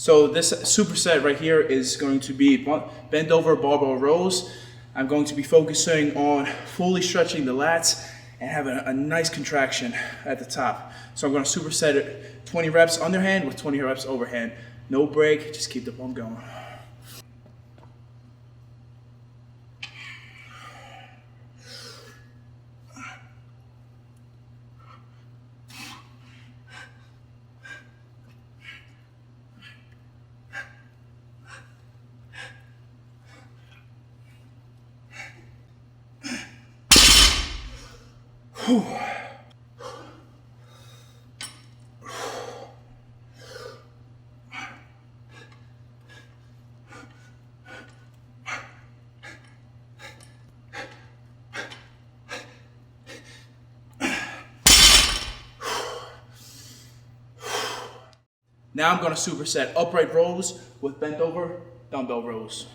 So this superset right here is going to be bend over barbell rows. I'm going to be focusing on fully stretching the lats and having a nice contraction at the top. So I'm going to superset it 20 reps underhand with 20 reps overhand. No break, just keep the pump going. Now I'm going to superset upright rows with bent over dumbbell rows.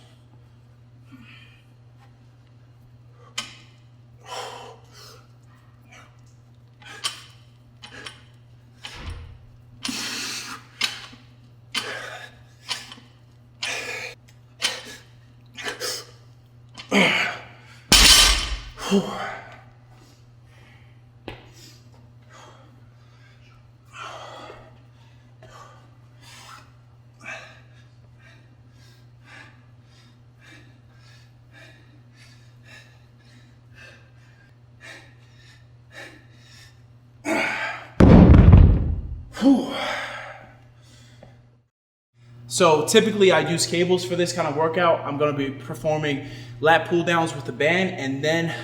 So typically I use cables for this kind of workout. I'm going to be performing lat pull downs with the band and then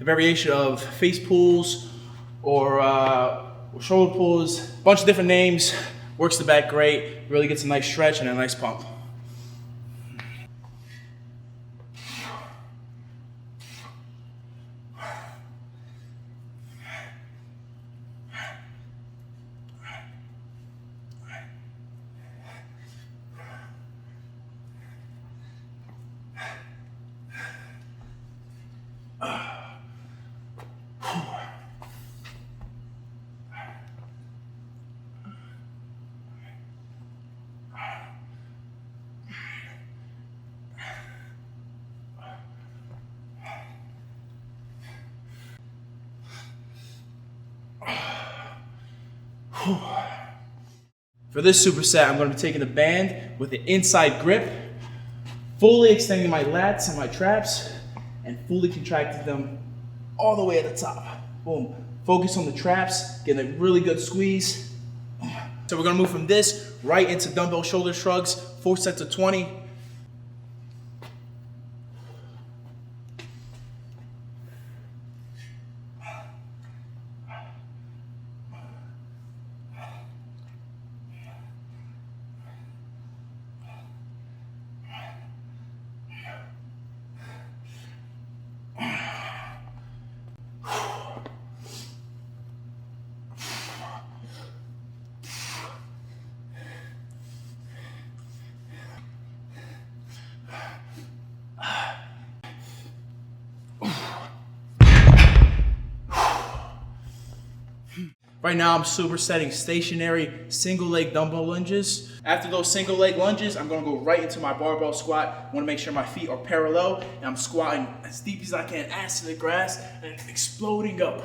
a variation of face pulls or shoulder pulls, a bunch of different names. Works the back great, really gets a nice stretch and a nice pump. For this superset, I'm going to be taking the band with the inside grip, fully extending my lats and my traps, and fully contracting them all the way at the top. Boom. Focus on the traps, getting a really good squeeze. So we're going to move from this right into dumbbell shoulder shrugs, 4 sets of 20. Right now I'm supersetting stationary single leg dumbbell lunges. After those single leg lunges, I'm gonna go right into my barbell squat. I wanna make sure my feet are parallel and I'm squatting as deep as I can, ass to the grass and exploding up.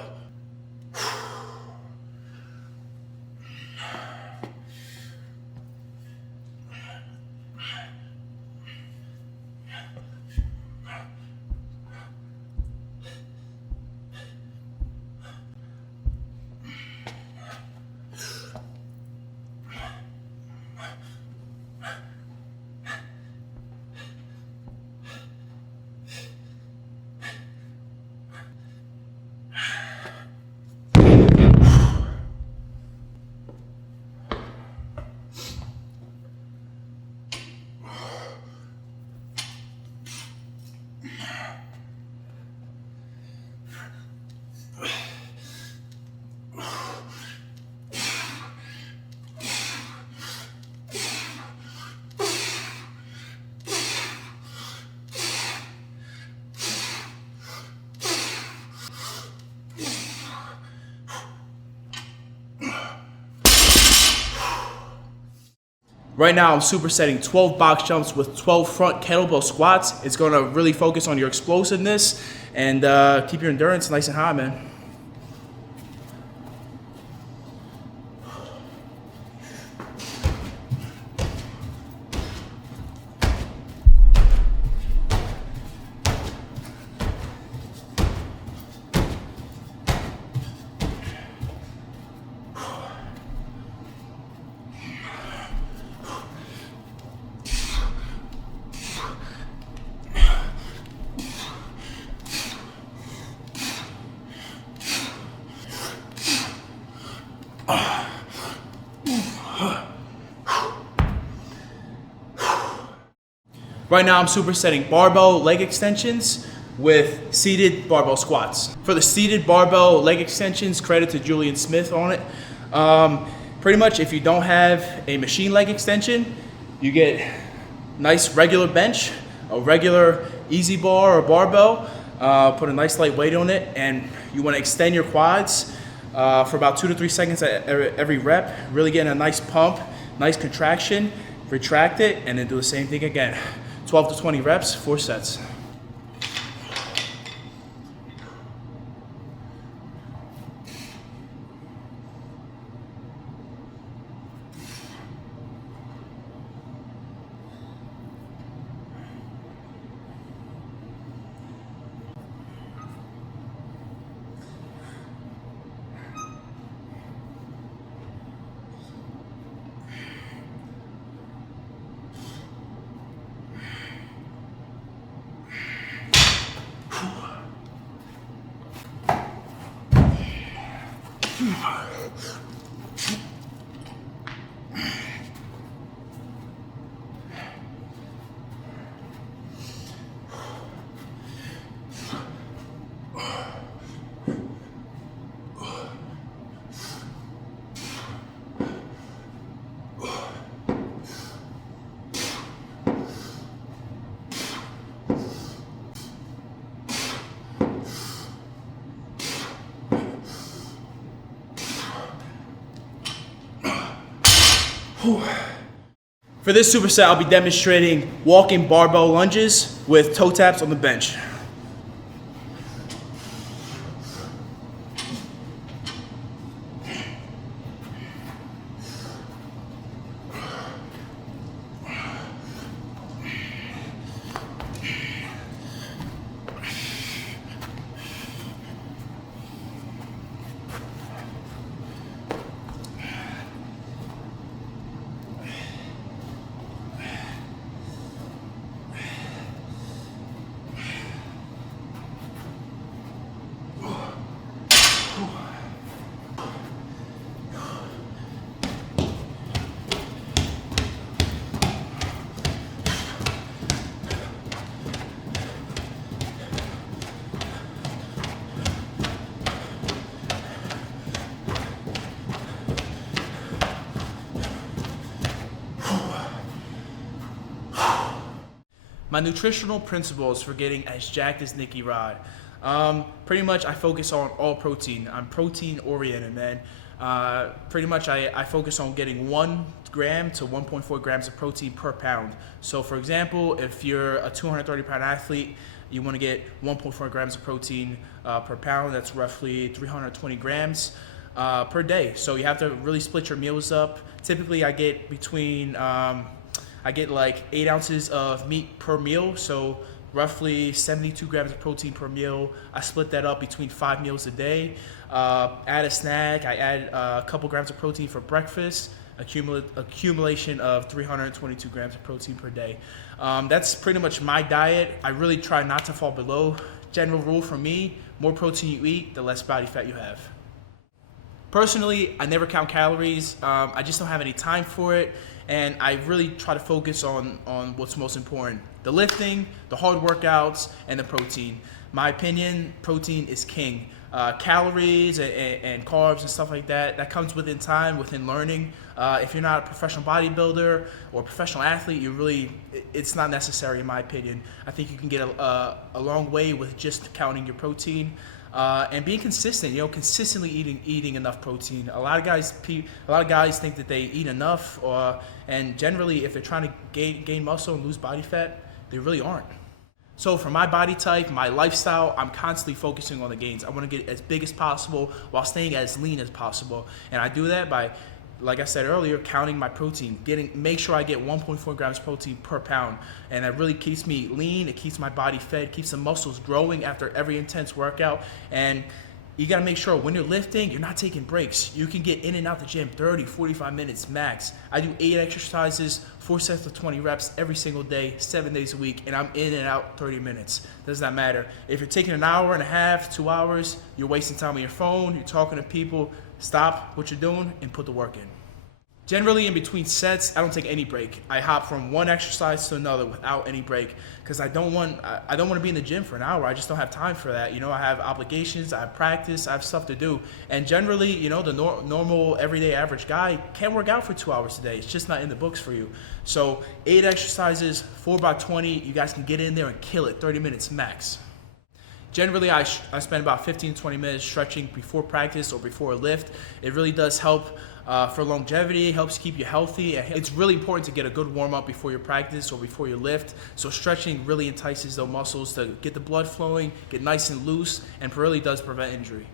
Right now, I'm supersetting 12 box jumps with 12 front kettlebell squats. It's gonna really focus on your explosiveness and keep your endurance nice and high, man. Right now I'm supersetting barbell leg extensions with seated barbell squats. For the seated barbell leg extensions, credit to Julian Smith on it. Pretty much if you don't have a machine leg extension, you get nice regular bench, a regular easy bar or barbell, put a nice light weight on it, and you want to extend your quads for about 2 to 3 seconds at every rep, really getting a nice pump, nice contraction, retract it, and then do the same thing again. 12 to 20 reps, 4 sets. For this superset, I'll be demonstrating walking barbell lunges with toe taps on the bench. My nutritional principles for getting as jacked as Nicky Rod. Pretty much I focus on all protein. I'm protein oriented, man. Pretty much I focus on getting 1 gram to 1.4 grams of protein per pound. So for example, if you're a 230-pound athlete, you want to get 1.4 grams of protein per pound. That's roughly 320 grams per day. So you have to really split your meals up. Typically I get between I get like 8 ounces of meat per meal, so roughly 72 grams of protein per meal. I split that up between 5 meals a day. Add a snack, I add a couple grams of protein for breakfast, accumulation of 322 grams of protein per day. That's pretty much my diet. I really try not to fall below. General rule for me, more protein you eat, the less body fat you have. Personally, I never count calories. I just don't have any time for it. And I really try to focus on what's most important. The lifting, the hard workouts, and the protein. My opinion, protein is king. Calories and carbs and stuff like that, that comes within time, within learning. If you're not a professional bodybuilder or a professional athlete, it's not necessary in my opinion. I think you can get a long way with just counting your protein. and being consistent. You know, consistently eating enough protein. A lot of guys think that they eat enough, and generally, if they're trying to gain muscle and lose body fat, they really aren't. So for my body type, my lifestyle, I'm constantly focusing on the gains. I want to get as big as possible while staying as lean as possible. And I do that by, like I said earlier, counting my protein, make sure I get 1.4 grams protein per pound. And that really keeps me lean, it keeps my body fed, keeps the muscles growing after every intense workout. And you gotta make sure when you're lifting, you're not taking breaks. You can get in and out the gym 30, 45 minutes max. I do 8 exercises, 4 sets of 20 reps every single day, 7 days a week, and I'm in and out 30 minutes. Does not matter. If you're taking an hour and a half, 2 hours, you're wasting time on your phone, you're talking to people, stop what you're doing and put the work in. Generally, in between sets, I don't take any break. I hop from one exercise to another without any break because I don't want to be in the gym for an hour. I just don't have time for that. You know, I have obligations, I have practice, I have stuff to do. And generally, you know, the normal, everyday, average guy can't work out for 2 hours a day. It's just not in the books for you. So 8 exercises, 4 by 20, you guys can get in there and kill it, 30 minutes max. Generally, I spend about 15 to 20 minutes stretching before practice or before a lift. It really does help for longevity, helps keep you healthy. It's really important to get a good warm-up before your practice or before your lift. So stretching really entices those muscles to get the blood flowing, get nice and loose, and really does prevent injury.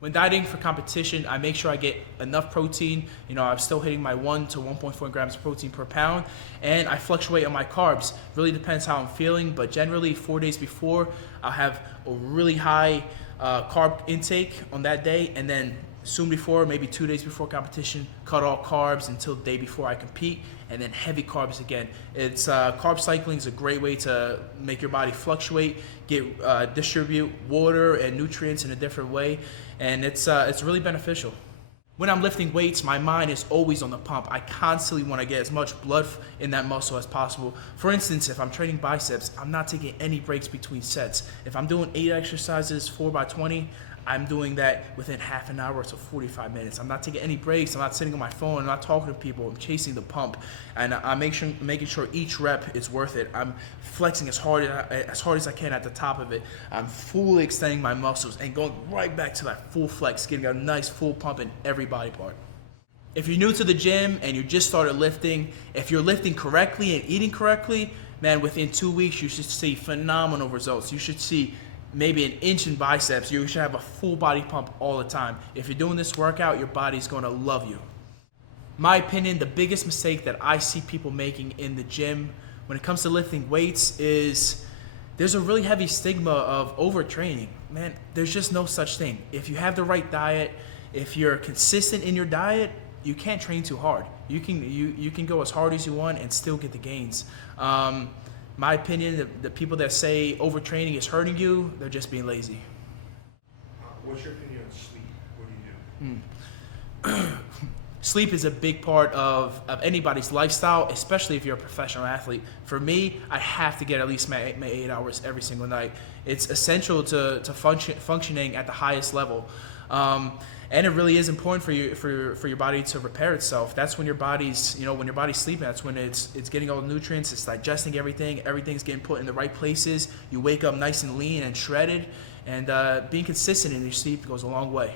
When dieting for competition, I make sure I get enough protein. You know, I'm still hitting my 1 to 1.4 grams of protein per pound, and I fluctuate on my carbs. Really depends how I'm feeling, but generally 4 days before, I'll have a really high carb intake on that day, and then soon before, maybe 2 days before competition, cut all carbs until the day before I compete, and then heavy carbs again. It's carb cycling is a great way to make your body fluctuate, distribute water and nutrients in a different way, and it's really beneficial. When I'm lifting weights, my mind is always on the pump. I constantly want to get as much blood in that muscle as possible. For instance, if I'm training biceps, I'm not taking any breaks between sets. If I'm doing 8 exercises, 4 by 20, I'm doing that within half an hour to 45 minutes. I'm not taking any breaks. I'm not sitting on my phone. I'm not talking to people. I'm chasing the pump, and I'm making sure each rep is worth it. I'm flexing as hard as I can at the top of it. I'm fully extending my muscles and going right back to that full flex, getting a nice full pump in every body part. If you're new to the gym and you just started lifting, if you're lifting correctly and eating correctly, man, within 2 weeks you should see phenomenal results. You should see maybe an inch in biceps. You should have a full body pump all the time. If you're doing this workout, your body's going to love you. My opinion, the biggest mistake that I see people making in the gym when it comes to lifting weights is there's a really heavy stigma of overtraining. Man, there's just no such thing. If you have the right diet, if you're consistent in your diet, you can't train too hard. You can go as hard as you want and still get the gains. My opinion, the people that say overtraining is hurting you, they're just being lazy. What's your opinion on sleep? What do you do? Sleep is a big part of anybody's lifestyle, especially if you're a professional athlete. For me, I have to get at least my 8 hours every single night. It's essential to functioning at the highest level. And it really is important for your body to repair itself. That's when your body's, when your body's sleeping, that's when it's getting all the nutrients, it's digesting everything's getting put in the right places. You wake up nice and lean and shredded, and being consistent in your sleep goes a long way.